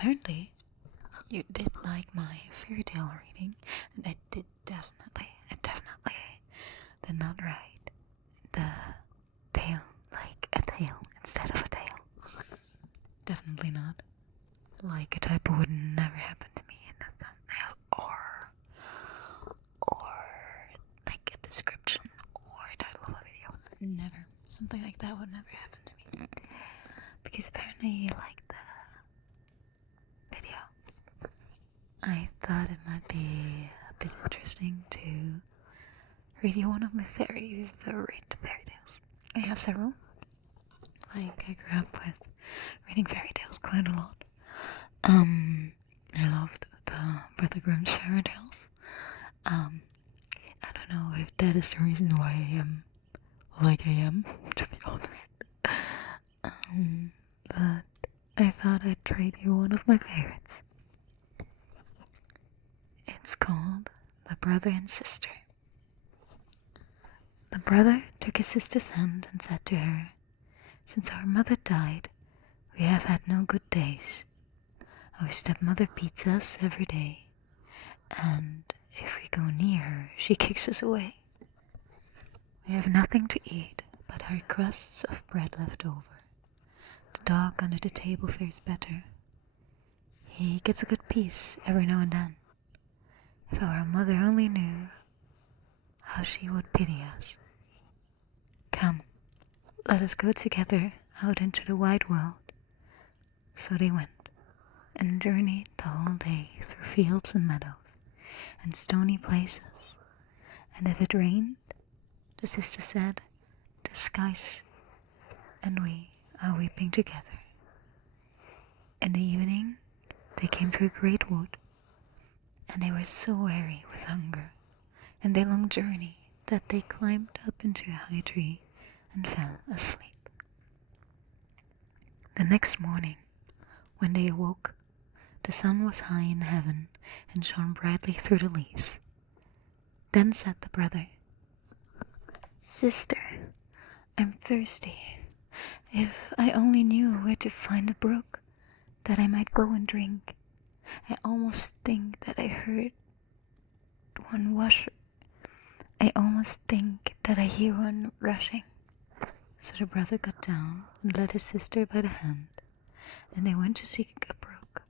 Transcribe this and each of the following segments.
apparently you did like my fairy tale reading, and I definitely did not write the tale like a tale instead of a tale. Definitely not. Like a typo would never happen to me in a thumbnail or like a description or a title of a video. Never. Something like that would never happen to me. Because apparently you liked the video. I thought it might be a bit interesting to read you one of my very favorite fairy tales. I have several. Like, I grew up with reading fairy tales quite a lot. I loved the Brother Grimm's fairy tales. I don't know if that is the reason why I am like I am, to be honest. But I thought I'd trade you one of my favorites. It's called The Brother and Sister. The brother took his sister's hand and said to her, "Since our mother died, we have had no good days. Our stepmother beats us every day, and if we go near her, she kicks us away. We have nothing to eat but our crusts of bread left over. The dog under the table fares better. He gets a good piece every now and then. If our mother only knew how she would pity us. Come, let us go together out into the wide world." So they went, and journeyed the whole day through fields and meadows, and stony places. And if it rained, the sister said, "The skies and we are weeping together." In the evening, they came to a great wood, and they were so weary with hunger and their long journey that they climbed up into a high tree and fell asleep. The next morning, when they awoke, the sun was high in heaven and shone brightly through the leaves. Then said the brother, "Sister, I'm thirsty. If I only knew where to find a brook, that I might go and drink. I almost think that I heard one I almost think that I hear one rushing." So the brother got down and led his sister by the hand, and they went to seek a brook.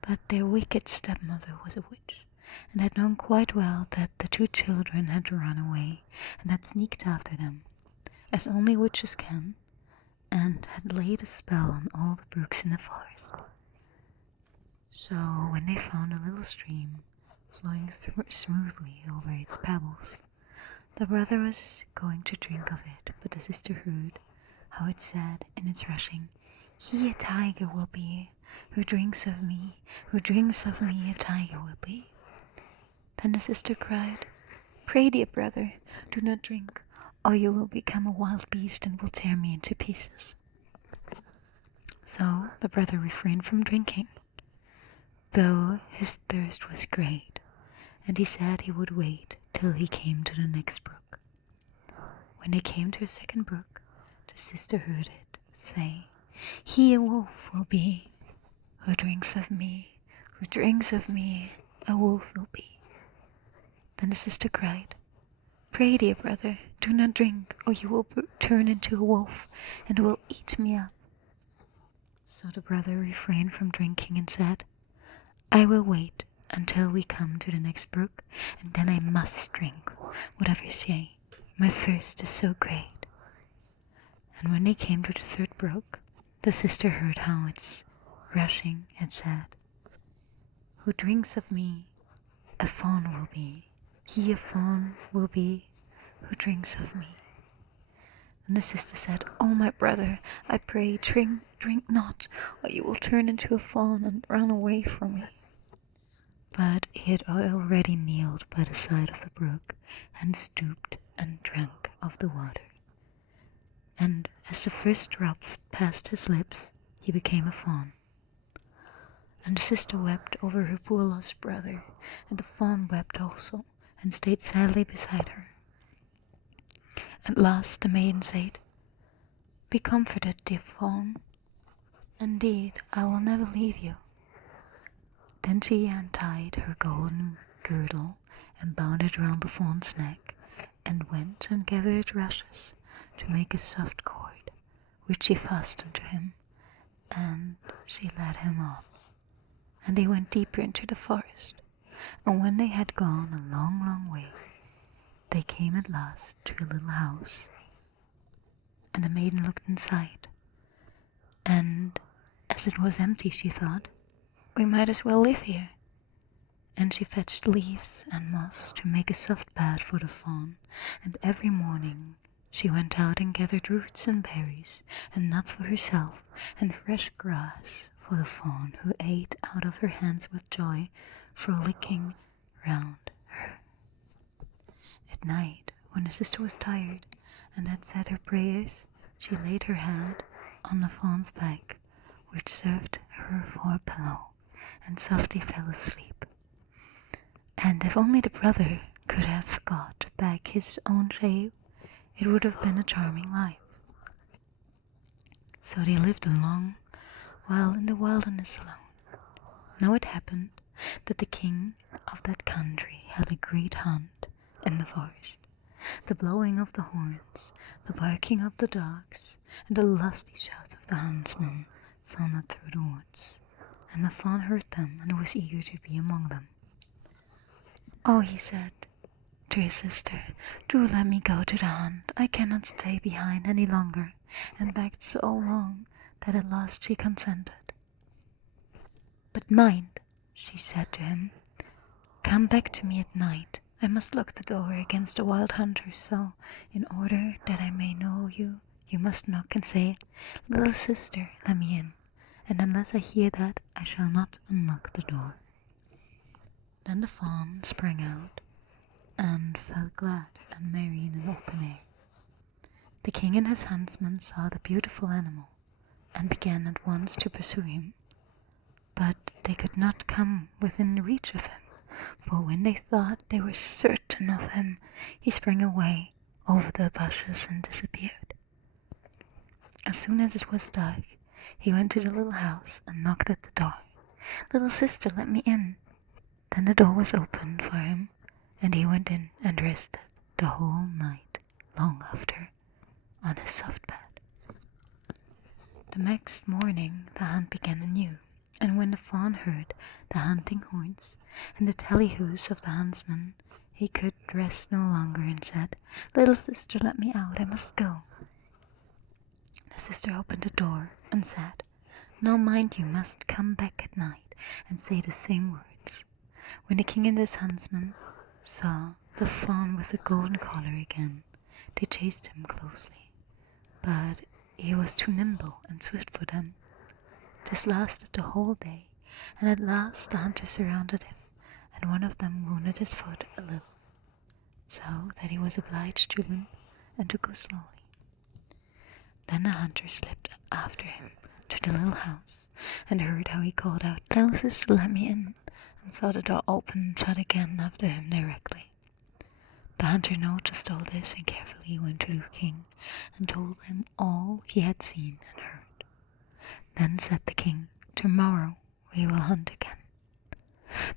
But their wicked stepmother was a witch, and had known quite well that the two children had run away, and had sneaked after them, as only witches can, and had laid a spell on all the brooks in the forest. So when they found a little stream flowing smoothly over its pebbles, the brother was going to drink of it, but the sister heard how it said in its rushing, "He a tiger will be, who drinks of me, a tiger will be." Then the sister cried, "Pray, dear brother, do not drink, or you will become a wild beast and will tear me into pieces." So the brother refrained from drinking, though his thirst was great, and he said he would wait till he came to the next brook. When they came to a second brook, the sister heard it say, "He a wolf will be, who drinks of me, a wolf will be." Then the sister cried, "Pray, dear brother, do not drink, or you will turn into a wolf and will eat me up." So the brother refrained from drinking and said, "I will wait until we come to the next brook, and then I must drink, whatever you say. My thirst is so great." And when they came to the third brook, the sister heard how it's rushing and said, "Who drinks of me, a fawn will be. He a fawn will be, who drinks of me." And the sister said, "Oh, my brother, I pray, drink not, or you will turn into a fawn and run away from me." But he had already kneeled by the side of the brook and stooped and drank of the water. And as the first drops passed his lips, he became a fawn. And the sister wept over her poor lost brother, and the fawn wept also, and stayed sadly beside her. At last the maiden said, "Be comforted, dear fawn. Indeed, I will never leave you, Then she untied her golden girdle and bound it round the fawn's neck, and went and gathered rushes to make a soft cord, which she fastened to him, and she led him on. And they went deeper into the forest, and when they had gone a long, long way, they came at last to a little house, and the maiden looked inside, and as it was empty, she thought, "We might as well live here." And she fetched leaves and moss to make a soft bed for the fawn, and every morning she went out and gathered roots and berries and nuts for herself, and fresh grass for the fawn, who ate out of her hands with joy, frolicking round her. At night, when the sister was tired and had said her prayers, she laid her head on the fawn's back, which served her for a pillow, and softly fell asleep. And if only the brother could have got back his own shape, it would have been a charming life. So they lived a long while in the wilderness alone. Now it happened that the king of that country held a great hunt in the forest. The blowing of the horns, the barking of the dogs, and the lusty shouts of the huntsmen sounded through the woods, and the fawn heard them and was eager to be among them. "Oh," he said to his sister, "do let me go to the hunt. I cannot stay behind any longer," and begged so long that at last she consented. "But mind," she said to him, "come back to me at night. I must lock the door against the wild hunters, so, in order that I may know you, you must knock and say, 'Little sister, let me in,' and unless I hear that, I shall not unlock the door." Then the fawn sprang out, and felt glad and merry in the open air. The king and his huntsmen saw the beautiful animal, and began at once to pursue him. But they could not come within reach of him, for when they thought they were certain of him, he sprang away over the bushes and disappeared. As soon as it was dark, he went to the little house and knocked at the door. "Little sister, let me in." Then the door was opened for him, and he went in and rested the whole night long after on his soft bed. The next morning the hunt began anew, and when the fawn heard the hunting horns and the tally-hoos of the huntsmen, he could rest no longer and said, "Little sister, let me out, I must go." The sister opened the door and said, "Now mind, you must come back at night and say the same words." When the king and his huntsmen saw the fawn with the golden collar again, they chased him closely, but he was too nimble and swift for them. This lasted the whole day, and at last the hunters surrounded him, and one of them wounded his foot a little, so that he was obliged to limp and to go slowly. Then the hunter slipped after him to the little house, and heard how he called out, "Little sister, let me in," and saw the door open and shut again after him directly. The hunter noticed all this and carefully went to the king and told him all he had seen and heard. Then said the king, "Tomorrow we will hunt again."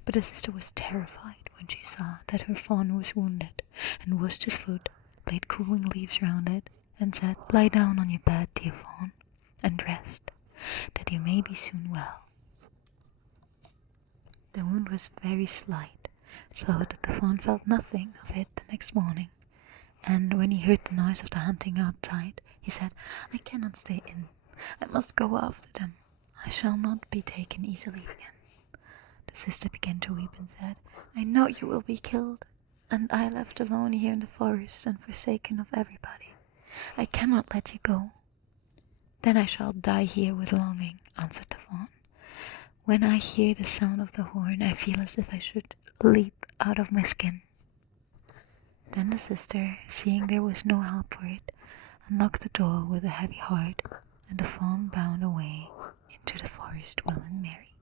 But the sister was terrified when she saw that her fawn was wounded, and washed his foot, laid cooling leaves round it, and said, "Lie down on your bed, dear fawn, and rest, that you may be soon well." The wound was very slight, so that the fawn felt nothing of it the next morning, and when he heard the noise of the hunting outside, he said, "I cannot stay in. I must go after them. I shall not be taken easily again." The sister began to weep and said, "I know you will be killed, and I left alone here in the forest and forsaken of everybody. I cannot let you go." "Then I shall die here with longing," answered the fawn. "When I hear the sound of the horn, I feel as if I should leap out of my skin." Then the sister, seeing there was no help for it, unlocked the door with a heavy heart, and the fawn bounded away into the forest well and merry.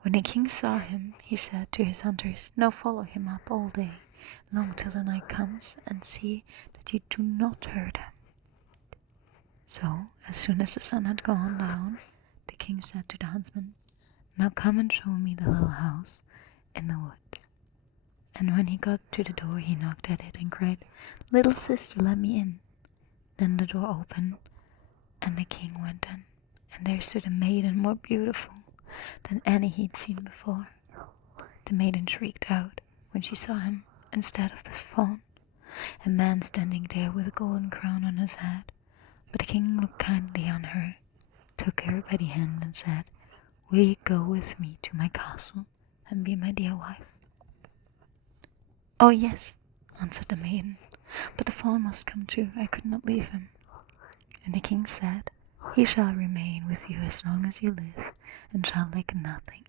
When the king saw him, he said to his hunters, "Now follow him up all day long till the night comes, and see that you do not hurt him." So, as soon as the sun had gone down, the king said to the huntsman, Now come and show me the little house in the woods. And when he got to the door, he knocked at it and cried, "Little sister, let me in." Then the door opened, and the king went in, and there stood a maiden more beautiful than any he'd seen before. The maiden shrieked out when she saw him instead of this fawn, a man standing there with a golden crown on his head. But the king looked kindly on her, took her by the hand and said, "Will you go with me to my castle and be my dear wife?" "Oh yes," answered the maiden, "but the fawn must come too. I could not leave him." And the king said, "He shall remain with you as long as you live, and shall lack nothing."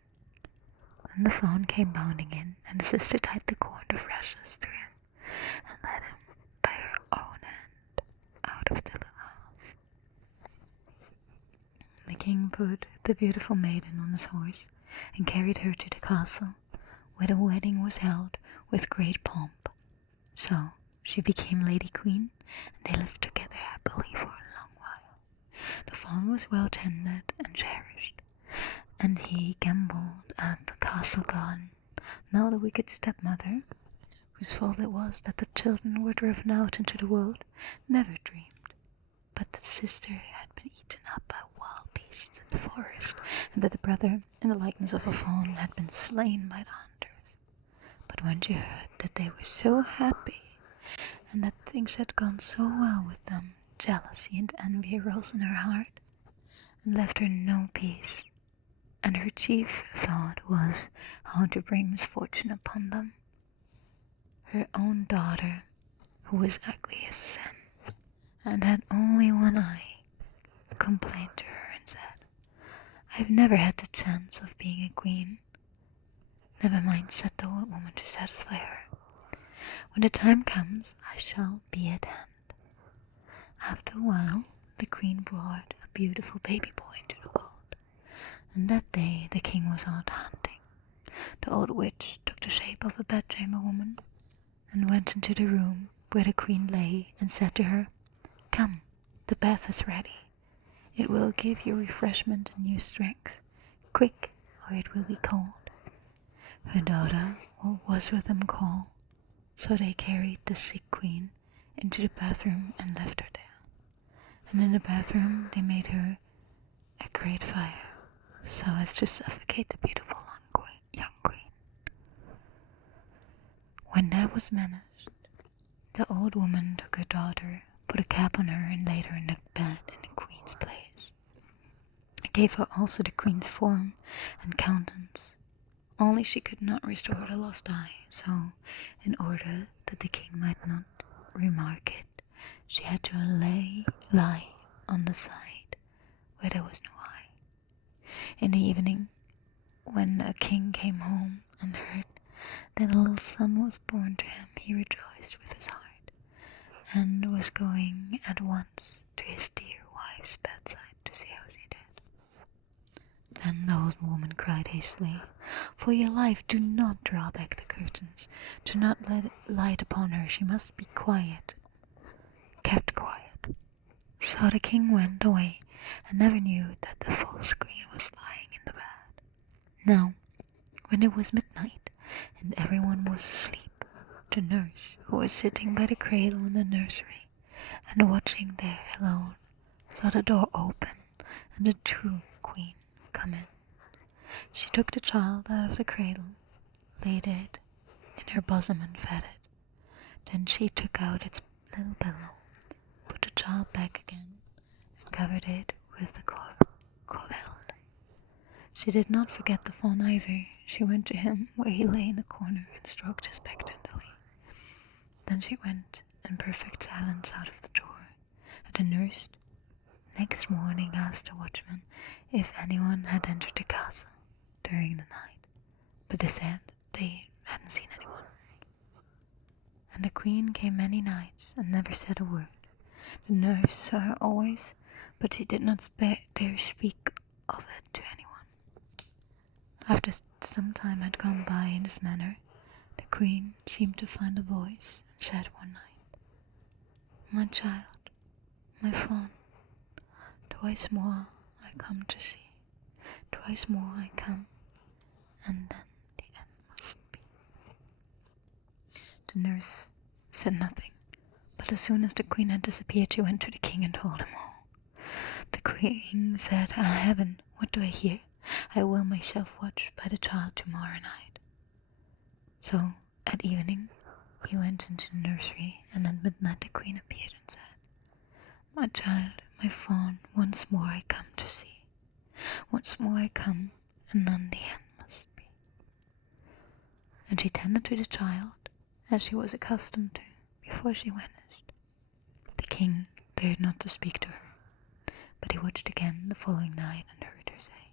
Then the fawn came bounding in, and the sister tied the cord of rushes to him, and led him by her own hand out of the little house. The king put the beautiful maiden on his horse, and carried her to the castle, where the wedding was held with great pomp. So she became Lady Queen, and they lived together happily for a long while. The fawn was well tended and cherished, and he gambled at the castle garden. Now the wicked stepmother, whose fault it was that the children were driven out into the world, never dreamed but that the sister had been eaten up by wild beasts in the forest, and that the brother, in the likeness of a fawn, had been slain by the hunters. But when she heard that they were so happy, and that things had gone so well with them, jealousy and envy rose in her heart, and left her no peace, and her chief thought was how to bring misfortune upon them. Her own daughter, who was ugly as sin, and had only one eye, complained to her and said, "I've never had the chance of being a queen." "Never mind," said the old woman to satisfy her. "When the time comes, I shall be at hand." After a while, the queen brought a beautiful baby boy into the world, and that day the king was out hunting. The old witch took the shape of a bedchamber woman, and went into the room where the queen lay, and said to her, "Come, the bath is ready. It will give you refreshment and new strength. Quick, or it will be cold." Her daughter was with them call, so they carried the sick queen into the bathroom and left her there. And in the bathroom they made her a great fire, so as to suffocate the beautiful young queen. When that was managed, the old woman took her daughter, put a cap on her, and laid her in the bed in the queen's place. It gave her also the queen's form and countenance, only she could not restore the lost eye, so, in order that the king might not remark it, she had to lie on the side where there was no eye. In the evening, when a king came home and heard that a little son was born to him, he rejoiced with his heart, and was going at once to his dear wife's bedside to see how she did. Then the old woman cried hastily, "For your life, do not draw back the curtains. Do not let light upon her. She must be quiet." Kept quiet. So the king went away, and never knew that the false queen was lying in the bed. Now, when it was midnight, and everyone was asleep, the nurse, who was sitting by the cradle in the nursery, and watching there alone, saw the door open, and the true queen come in. She took the child out of the cradle, laid it in her bosom and fed it. Then she took out its little pillow, put the child back again, and covered it with the coverlet. She did not forget the fawn either. She went to him where he lay in the corner and stroked his back tenderly. Then she went in perfect silence out of the door, and the nurse next morning asked the watchman if anyone had entered the castle during the night, but they said they hadn't seen anyone. And the queen came many nights and never said a word. The nurse saw her always, but she did not dare speak of it to anyone. After some time had gone by in this manner, the queen seemed to find a voice and said one night, "My child, my fawn, twice more I come to see, twice more I come and then the end must be. The nurse said nothing, but as soon as the queen had disappeared, she went to the king and told him all. The queen said, "Ah, heaven, what do I hear? I will myself watch by the child tomorrow night." So, at evening, he went into the nursery, and at midnight the queen appeared and said, "My child, my fawn, once more I come to see. Once more I come, and then the end must be." And she tended to the child, as she was accustomed to, before she vanished. The king dared not to speak to her, but he watched again the following night and heard her say,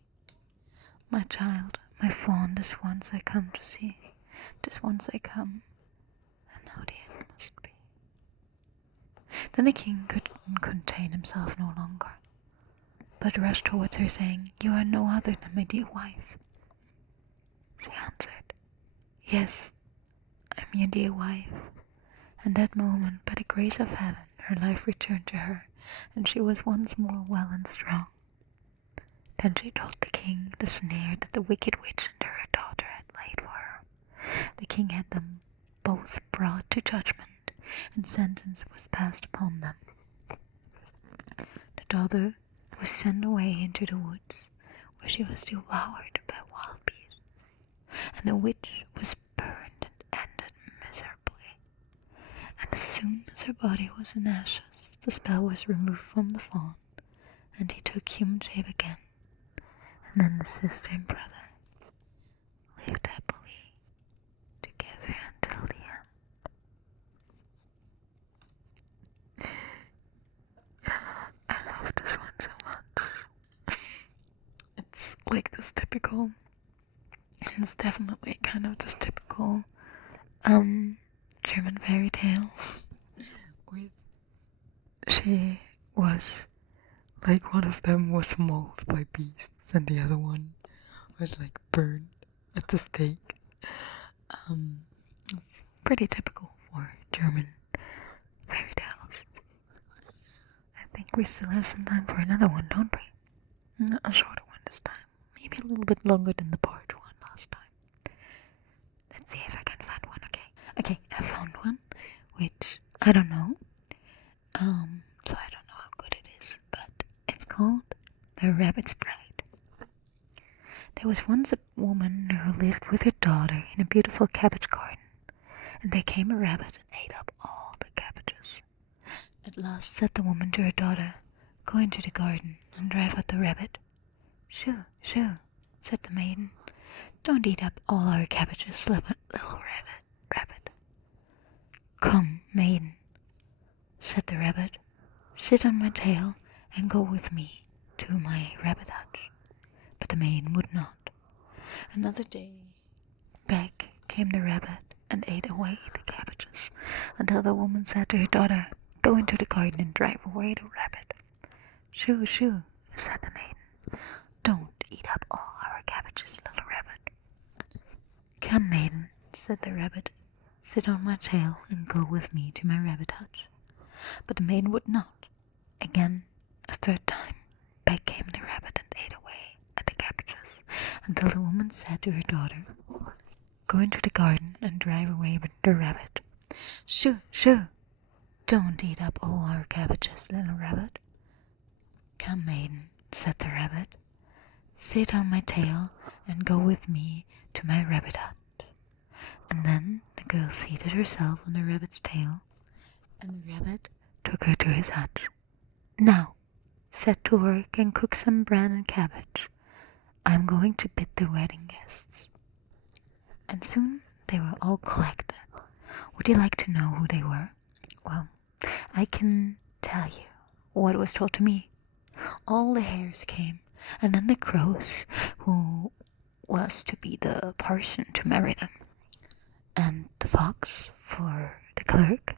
"My child, my fawn, this once I come to see. This once I come, and now the end must be." Then the king couldn't contain himself no longer, but rushed towards her, saying, "You are no other than my dear wife." She answered, "Yes, I am your dear wife." And that moment, by the grace of heaven, her life returned to her, and she was once more well and strong. Then she told the king the snare that the wicked witch and her daughter had laid for her. The king had them both brought to judgment, and sentence was passed upon them. The daughter was sent away into the woods, where she was devoured by wild beasts, and the witch was burned and ended miserably. And as soon as her body was in ashes, the spell was removed from the fawn, and he took human shape again. And then the sister and brother lived happily together until the end. I love this one so much. It's like this typical, it's definitely kind of this typical German fairy tale. She was like, one of them was mauled by beasts and the other one was like burned at the stake. It's pretty typical for German fairy tales. I think we still have some time for another one, don't we? A shorter one this time. Maybe a little bit longer than the part one last time. Let's see if I can find one, okay? Okay, I found one, which I don't know. So I don't know how good it is, but it's called The Rabbit's Bride. There was once a woman who lived with her daughter in a beautiful cabbage garden, and there came a rabbit and ate up all the cabbages. At last said the woman to her daughter, "Go into the garden and drive out the rabbit." "Shoo, shoo," said the maiden. "Don't eat up all our cabbages, little rabbit." "Come, maiden," said the rabbit. "Sit on my tail and go with me to my rabbit hutch." But the maiden would not. Another day, back came the rabbit and ate away the cabbages, until the woman said to her daughter, "Go into the garden and drive away the rabbit." "Shoo, shoo," said the maiden. "Don't eat up all our cabbages, little rabbit." "Come, maiden," said the rabbit. "Sit on my tail and go with me to my rabbit hutch." But the maiden would not. Again, a third time, back came the rabbit and ate away at the cabbages, until the woman said to her daughter, "Go into the garden and drive away with the rabbit." "Shoo, shoo, don't eat up all our cabbages, little rabbit." "Come, maiden," said the rabbit. "Sit on my tail and go with me to my rabbit hutch." And then the girl seated herself on the rabbit's tail, and the rabbit took her to his hutch. "Now, set to work and cook some bran and cabbage. I'm going to bid the wedding guests." And soon they were all collected. Would you like to know who they were? Well, I can tell you what was told to me. All the hares came, and then the crows, who was to be the parson to marry them, and the fox for the clerk,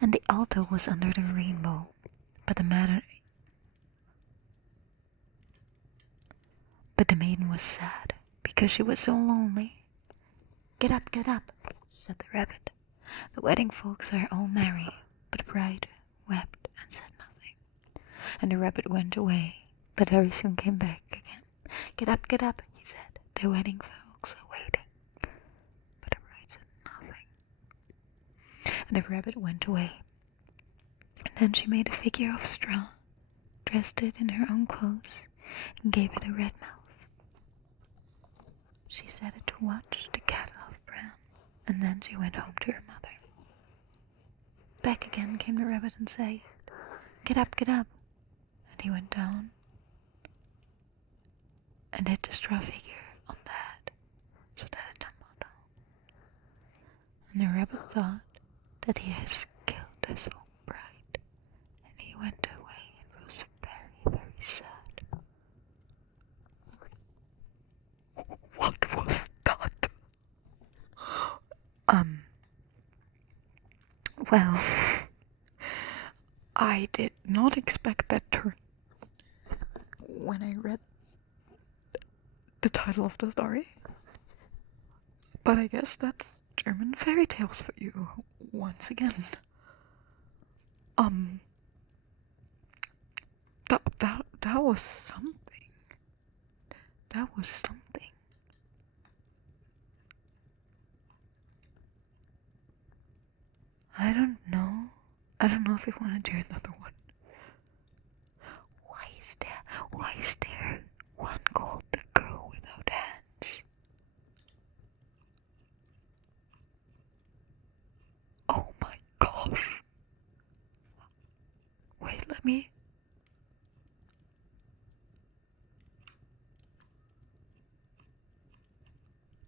and the altar was under the rainbow. But the maiden was sad, because she was so lonely. Get up," said the rabbit. "The wedding folks are all merry," but the bride wept and said nothing. And the rabbit went away, but very soon came back again. Get up," he said. "The wedding folk box waiting, but the bride said nothing. And the rabbit went away. And then she made a figure of straw, dressed it in her own clothes, and gave it a red mouth. She set it to watch the cattle of Bran, and then she went home to her mother. Back again came the rabbit and said, "Get up, get up." And he went down and hit the straw figure on the head, so that it tumbled down. And the rabbit thought that he has killed his own bride, and he went away and was very, very sad. What was that? Well, I did not expect that turn when I read the title of the story. But I guess that's German fairy tales for you once again. That was something. That was something. I don't know. I don't know if we want to do another one. Why is there one called The Girl Without Hands? Oh my gosh. Wait, let me...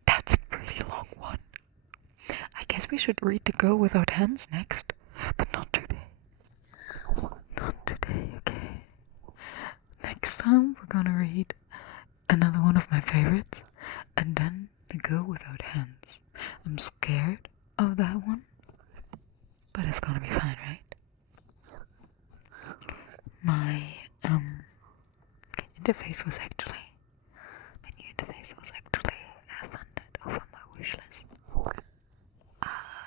That's a pretty long one. I guess we should read The Girl Without Hands next, but not today. Not today, okay? Next time we're gonna read another one of my favorites, and then The Girl Without Hands. I'm scared of that one, but it's gonna be fine, right? My interface was actually, my new interface was actually funded over my wish list.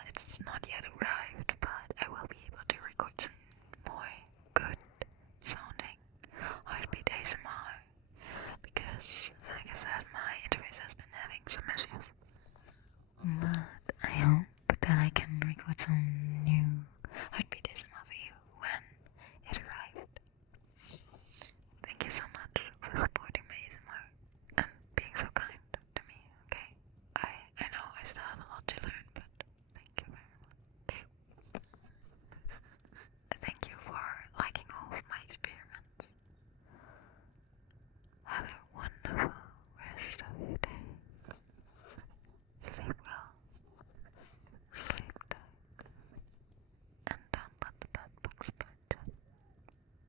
It's not yet arrived, but I will be able to record some more good sounding heartbeat ASMR, because, like I said, my interface has been having some issues. But I hope that I can record some new heartbeat